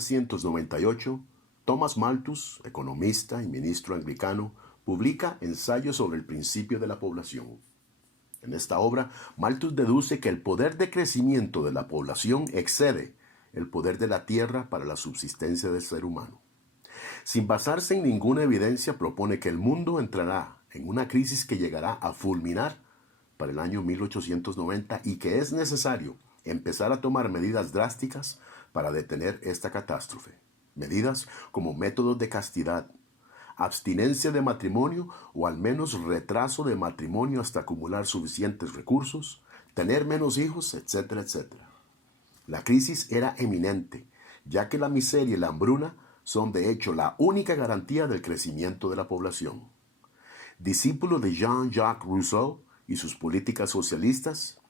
1798, Thomas Malthus, economista y ministro anglicano, publica Ensayo sobre el principio de la población. En esta obra, Malthus deduce que el poder de crecimiento de la población excede el poder de la tierra para la subsistencia del ser humano. Sin basarse en ninguna evidencia, propone que el mundo entrará en una crisis que llegará a fulminar para el año 1890 y que es necesario empezar a tomar medidas drásticas para detener esta catástrofe. Medidas como métodos de castidad, abstinencia de matrimonio o al menos retraso de matrimonio hasta acumular suficientes recursos, tener menos hijos, etcétera, etcétera. La crisis era eminente, ya que la miseria y la hambruna son de hecho la única garantía del crecimiento de la población. Discípulo de Jean-Jacques Rousseau y sus políticas socialistas,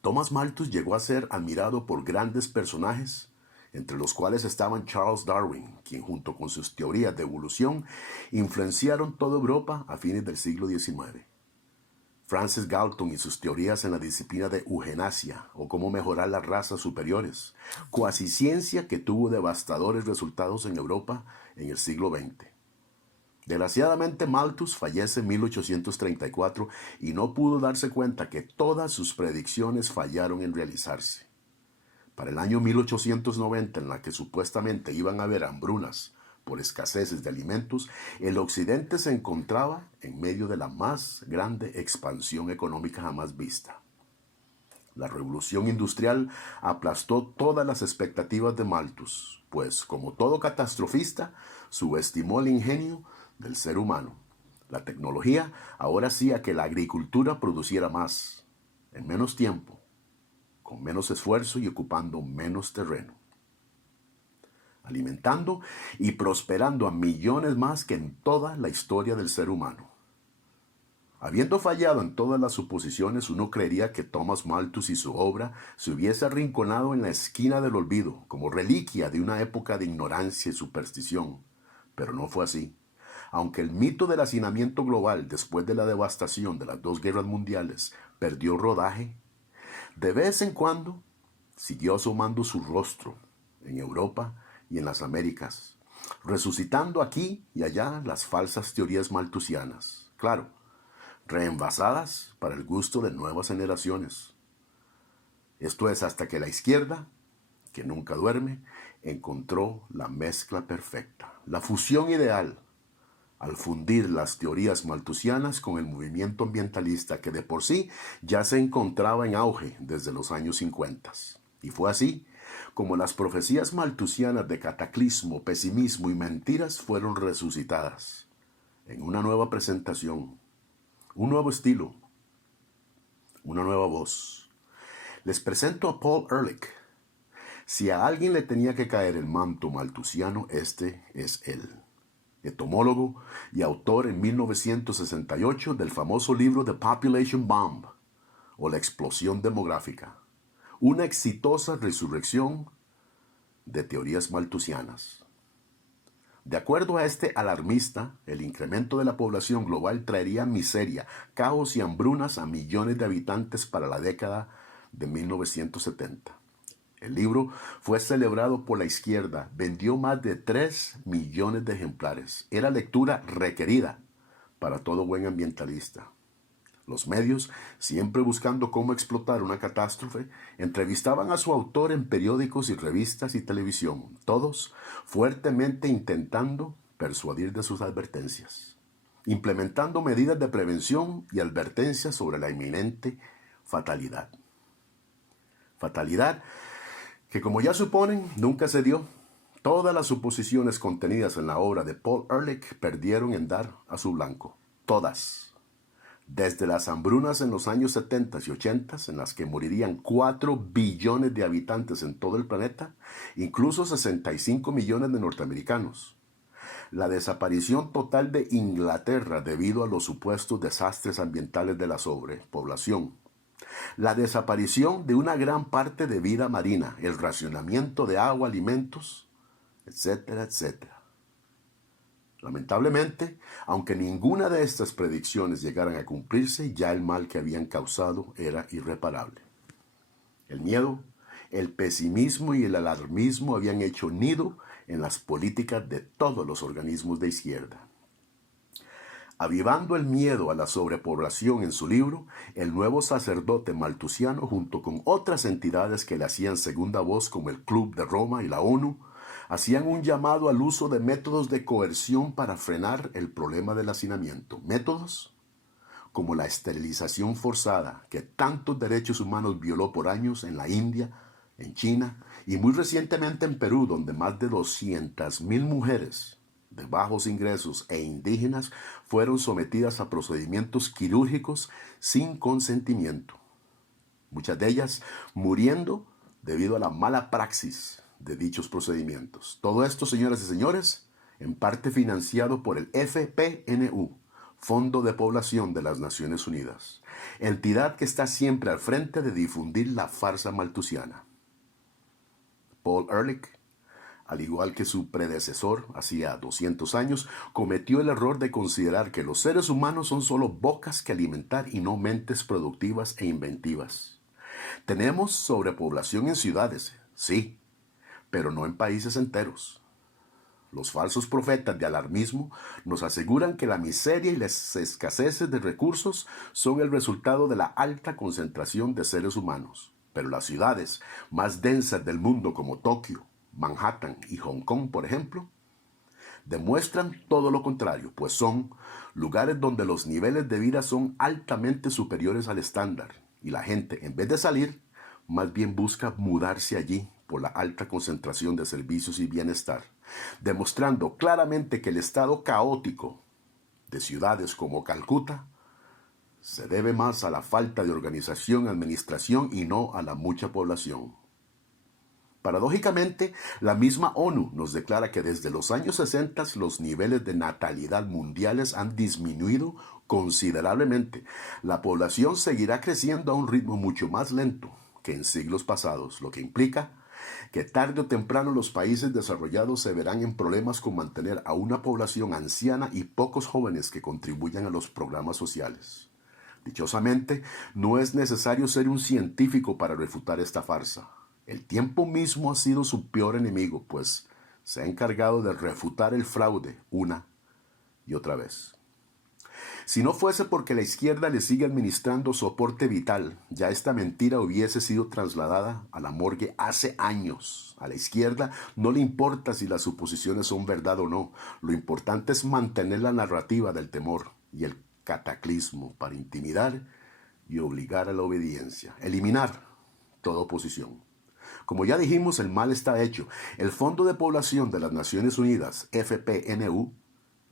Thomas Malthus llegó a ser admirado por grandes personajes, entre los cuales estaban Charles Darwin, quien junto con sus teorías de evolución influenciaron toda Europa a fines del siglo XIX. Francis Galton y sus teorías en la disciplina de eugenasia, o cómo mejorar las razas superiores, cuasi ciencia que tuvo devastadores resultados en Europa en el siglo XX. Desgraciadamente, Malthus fallece en 1834 y no pudo darse cuenta que todas sus predicciones fallaron en realizarse. Para el año 1890, en la que supuestamente iban a haber hambrunas por escaseces de alimentos, el occidente se encontraba en medio de la más grande expansión económica jamás vista. La revolución industrial aplastó todas las expectativas de Malthus, pues, como todo catastrofista, subestimó el ingenio del ser humano. La tecnología ahora hacía que la agricultura produciera más, en menos tiempo, con menos esfuerzo y ocupando menos terreno, alimentando y prosperando a millones más que en toda la historia del ser humano. Habiendo fallado en todas las suposiciones, uno creería que Thomas Malthus y su obra se hubiese arrinconado en la esquina del olvido, como reliquia de una época de ignorancia y superstición. Pero no fue así. Aunque el mito del hacinamiento global después de la devastación de las dos guerras mundiales perdió rodaje, de vez en cuando siguió asomando su rostro en Europa y en las Américas, resucitando aquí y allá las falsas teorías malthusianas, claro, reenvasadas para el gusto de nuevas generaciones. Esto es hasta que la izquierda, que nunca duerme, encontró la mezcla perfecta, la fusión ideal, al fundir las teorías malthusianas con el movimiento ambientalista que de por sí ya se encontraba en auge desde los años 50. Y fue así como las profecías malthusianas de cataclismo, pesimismo y mentiras fueron resucitadas en una nueva presentación, un nuevo estilo, una nueva voz. Les presento a Paul Ehrlich. Si a alguien le tenía que caer el manto malthusiano, este es él. Entomólogo y autor en 1968 del famoso libro The Population Bomb, o La explosión demográfica, una exitosa resurrección de teorías malthusianas. De acuerdo a este alarmista, el incremento de la población global traería miseria, caos y hambrunas a millones de habitantes para la década de 1970. El libro fue celebrado por la izquierda, vendió más de 3 millones de ejemplares. Era lectura requerida para todo buen ambientalista. Los medios, siempre buscando cómo explotar una catástrofe, entrevistaban a su autor en periódicos y revistas y televisión, todos fuertemente intentando persuadir de sus advertencias, implementando medidas de prevención y advertencias sobre la inminente fatalidad. Fatalidad que, como ya suponen, nunca se dio. Todas las suposiciones contenidas en la obra de Paul Ehrlich perdieron en dar a su blanco. Todas. Desde las hambrunas en los años 70 y 80, en las que morirían 4 billones de habitantes en todo el planeta, incluso 65 millones de norteamericanos. La desaparición total de Inglaterra debido a los supuestos desastres ambientales de la sobrepoblación. La desaparición de una gran parte de vida marina, el racionamiento de agua, alimentos, etcétera, etcétera. Lamentablemente, aunque ninguna de estas predicciones llegaran a cumplirse, ya el mal que habían causado era irreparable. El miedo El pesimismo y el alarmismo habían hecho nido en las políticas de todos los organismos de izquierda. Avivando el miedo a la sobrepoblación en su libro, el nuevo sacerdote maltusiano, junto con otras entidades que le hacían segunda voz como el Club de Roma y la ONU, hacían un llamado al uso de métodos de coerción para frenar el problema del hacinamiento. Métodos como la esterilización forzada, que tantos derechos humanos violó por años en la India, en China y muy recientemente en Perú, donde más de 200,000 mujeres de bajos ingresos e indígenas fueron sometidas a procedimientos quirúrgicos sin consentimiento. Muchas de ellas muriendo debido a la mala praxis de dichos procedimientos. Todo esto, señoras y señores, en parte financiado por el FPNU, Fondo de Población de las Naciones Unidas, entidad que está siempre al frente de difundir la farsa maltusiana. Paul Ehrlich, al igual que su predecesor hacía 200 años, cometió el error de considerar que los seres humanos son solo bocas que alimentar y no mentes productivas e inventivas. Tenemos sobrepoblación en ciudades, sí, pero no en países enteros. Los falsos profetas de alarmismo nos aseguran que la miseria y las escaseces de recursos son el resultado de la alta concentración de seres humanos. Pero las ciudades más densas del mundo como Tokio, Manhattan y Hong Kong, por ejemplo, demuestran todo lo contrario, pues son lugares donde los niveles de vida son altamente superiores al estándar y la gente, en vez de salir, más bien busca mudarse allí por la alta concentración de servicios y bienestar, demostrando claramente que el estado caótico de ciudades como Calcuta se debe más a la falta de organización y administración y no a la mucha población. Paradójicamente, la misma ONU nos declara que desde los años 60 los niveles de natalidad mundiales han disminuido considerablemente. La población seguirá creciendo a un ritmo mucho más lento que en siglos pasados, lo que implica que tarde o temprano los países desarrollados se verán en problemas con mantener a una población anciana y pocos jóvenes que contribuyan a los programas sociales. Dichosamente, no es necesario ser un científico para refutar esta farsa. El tiempo mismo ha sido su peor enemigo, pues se ha encargado de refutar el fraude una y otra vez. Si no fuese porque la izquierda le sigue administrando soporte vital, ya esta mentira hubiese sido trasladada a la morgue hace años. A la izquierda no le importa si las suposiciones son verdad o no. Lo importante es mantener la narrativa del temor y el cataclismo para intimidar y obligar a la obediencia. Eliminar toda oposición. Como ya dijimos, el mal está hecho. El Fondo de Población de las Naciones Unidas, FPNU,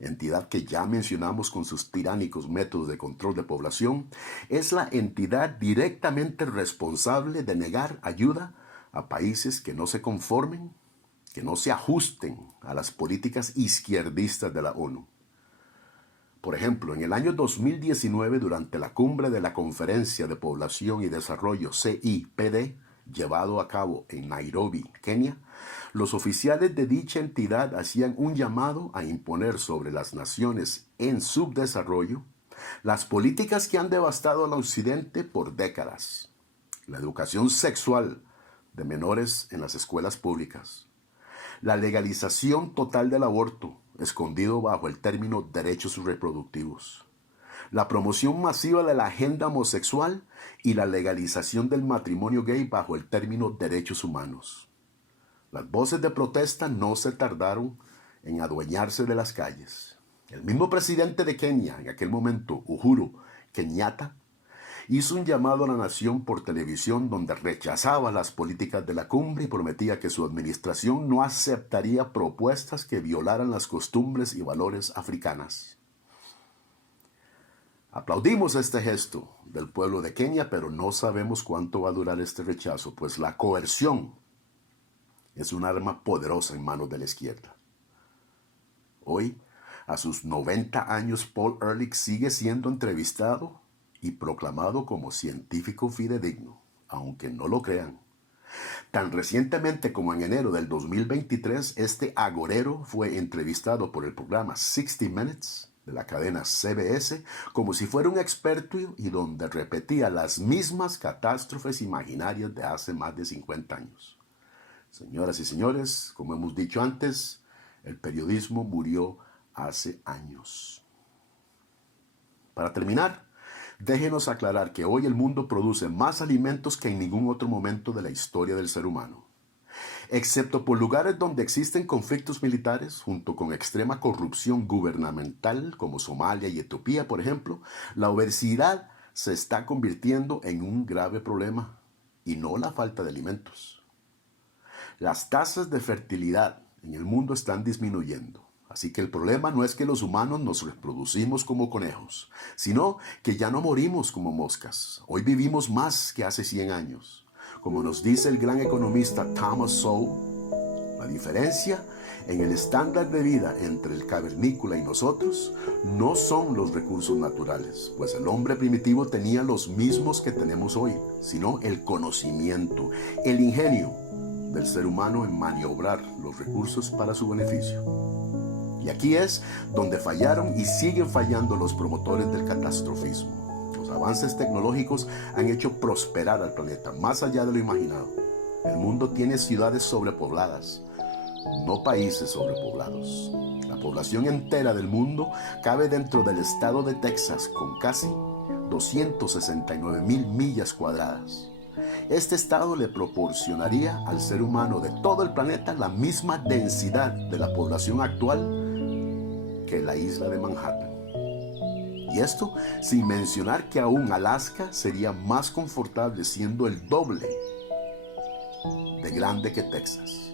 entidad que ya mencionamos con sus tiránicos métodos de control de población, es la entidad directamente responsable de negar ayuda a países que no se conformen, que no se ajusten a las políticas izquierdistas de la ONU. Por ejemplo, en el año 2019, durante la cumbre de la Conferencia de Población y Desarrollo CIPD, llevado a cabo en Nairobi, Kenia, los oficiales de dicha entidad hacían un llamado a imponer sobre las naciones en subdesarrollo las políticas que han devastado al occidente por décadas. La educación sexual de menores en las escuelas públicas. La legalización total del aborto, escondido bajo el término derechos reproductivos. La promoción masiva de la agenda homosexual y la legalización del matrimonio gay bajo el término derechos humanos. Las voces de protesta no se tardaron en adueñarse de las calles. El mismo presidente de Kenia, en aquel momento, Uhuru Kenyatta, hizo un llamado a la nación por televisión donde rechazaba las políticas de la cumbre y prometía que su administración no aceptaría propuestas que violaran las costumbres y valores africanas. Aplaudimos este gesto del pueblo de Kenia, pero no sabemos cuánto va a durar este rechazo, pues la coerción es un arma poderosa en manos de la izquierda. Hoy, a sus 90 años, Paul Ehrlich sigue siendo entrevistado y proclamado como científico fidedigno, aunque no lo crean. Tan recientemente como en enero del 2023, este agorero fue entrevistado por el programa 60 Minutes de la cadena CBS como si fuera un experto y donde repetía las mismas catástrofes imaginarias de hace más de 50 años. Señoras y señores, como hemos dicho antes, el periodismo murió hace años. Para terminar, déjenos aclarar que hoy el mundo produce más alimentos que en ningún otro momento de la historia del ser humano. Excepto por lugares donde existen conflictos militares, junto con extrema corrupción gubernamental, como Somalia y Etiopía, por ejemplo, la obesidad se está convirtiendo en un grave problema, y no la falta de alimentos. Las tasas de fertilidad en el mundo están disminuyendo, así que el problema no es que los humanos nos reproducimos como conejos, sino que ya no morimos como moscas. Hoy vivimos más que hace 100 años. Como nos dice el gran economista Thomas Sowell, la diferencia en el estándar de vida entre el cavernícola y nosotros no son los recursos naturales, pues el hombre primitivo tenía los mismos que tenemos hoy, sino el conocimiento, el ingenio del ser humano en maniobrar los recursos para su beneficio. Y aquí es donde fallaron y siguen fallando los promotores del catastrofismo. Los avances tecnológicos han hecho prosperar al planeta más allá de lo imaginado. El mundo tiene ciudades sobrepobladas, no países sobrepoblados. La población entera del mundo cabe dentro del estado de Texas con casi 269,000 millas cuadradas. Este estado le proporcionaría al ser humano de todo el planeta la misma densidad de la población actual que la isla de Manhattan. Y esto sin mencionar que aún Alaska sería más confortable siendo el doble de grande que Texas.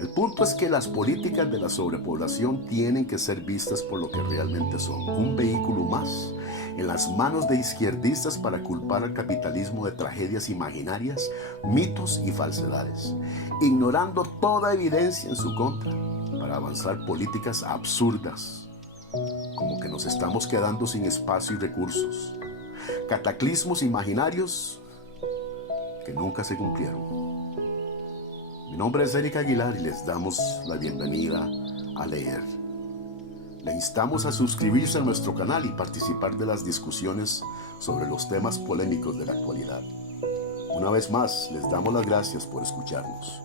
El punto es que las políticas de la sobrepoblación tienen que ser vistas por lo que realmente son, un vehículo más en las manos de izquierdistas para culpar al capitalismo de tragedias imaginarias, mitos y falsedades, ignorando toda evidencia en su contra para avanzar políticas absurdas, como que nos estamos quedando sin espacio y recursos, cataclismos imaginarios que nunca se cumplieron. Mi nombre es Eric Aguilar y les damos la bienvenida a leer. Le instamos a suscribirse a nuestro canal y participar de las discusiones sobre los temas polémicos de la actualidad. Una vez más, les damos las gracias por escucharnos.